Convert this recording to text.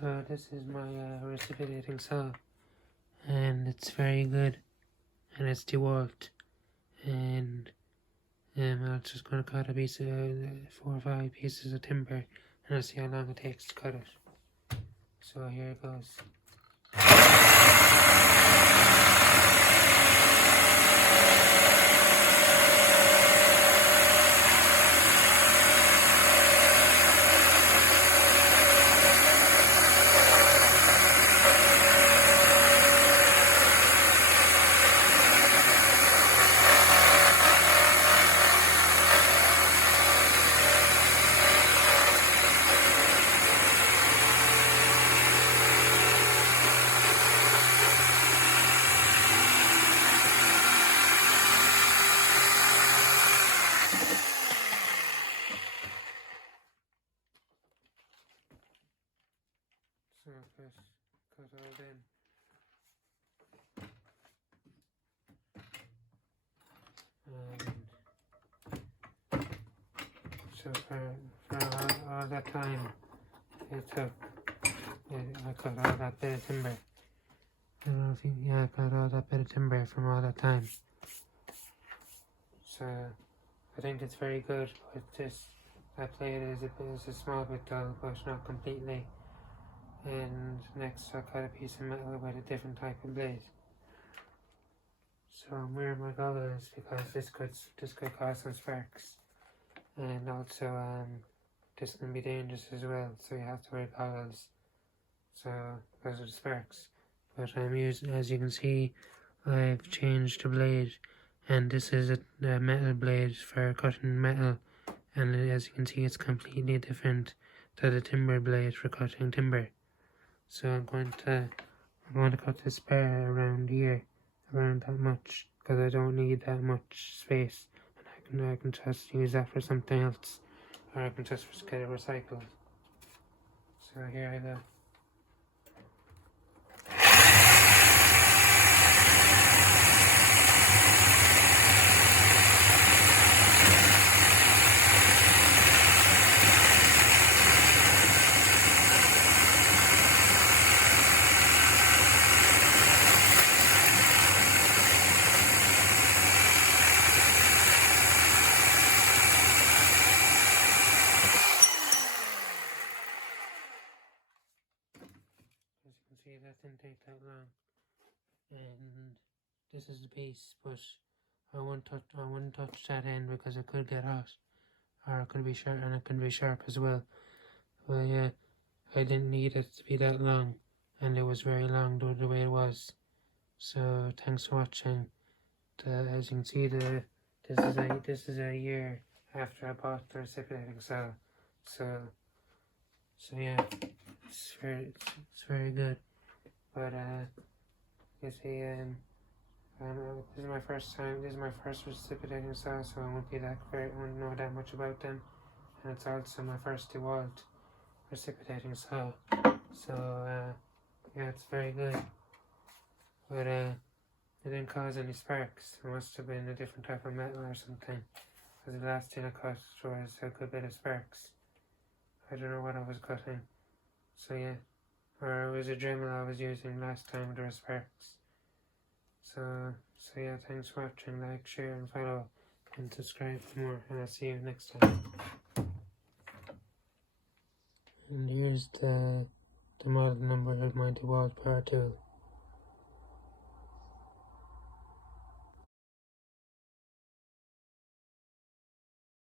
So this is my reciprocating saw, and it's very good, and it's DeWalt, and I'm just going to cut a piece of 4 or 5 pieces of timber, and I'll see how long it takes to cut it. So here it goes. So first cut all in. And so for all that time it took, I cut all that bit of timber. I don't know if you, yeah, I cut all that bit of timber from all that time. So I think it's very good, but this, that blade is a small bit dull, but not completely. And next I'll cut a piece of metal with a different type of blade. So I'm wearing my goggles because this could cause some sparks, and also this can be dangerous as well, so you have to wear goggles, so because of the sparks. But I'm using, as you can see, I've changed the blade, and this is a metal blade for cutting metal, and as you can see it's completely different to the timber blade for cutting timber. So I'm going to cut this pair around here, around that much, because I don't need that much space, and I can just use that for something else, or I can just get it recycled. So here I go. See, that didn't take that long, and this is the piece, but I wouldn't touch that end because it could get hot, or it could be sharp, and it could be sharp as well. But yeah, I didn't need it to be that long, and it was very long the way it was. So thanks for watching. As you can see, this is a year after I bought the reciprocating saw. So yeah, it's very good. But you see, this is my first time. This is my first reciprocating saw, so I won't know that much about them. And it's also my first DeWalt reciprocating saw. So yeah, it's very good. But it didn't cause any sparks. It must have been a different type of metal or something, because the last thing I cut was a good bit of sparks. I don't know what I was cutting. So yeah. Or it was a Dremel I was using last time with the sparks. So yeah, thanks for watching. Like, share and follow, and subscribe for more, and I'll see you next time. And here's the model number of my DeWalt power tool.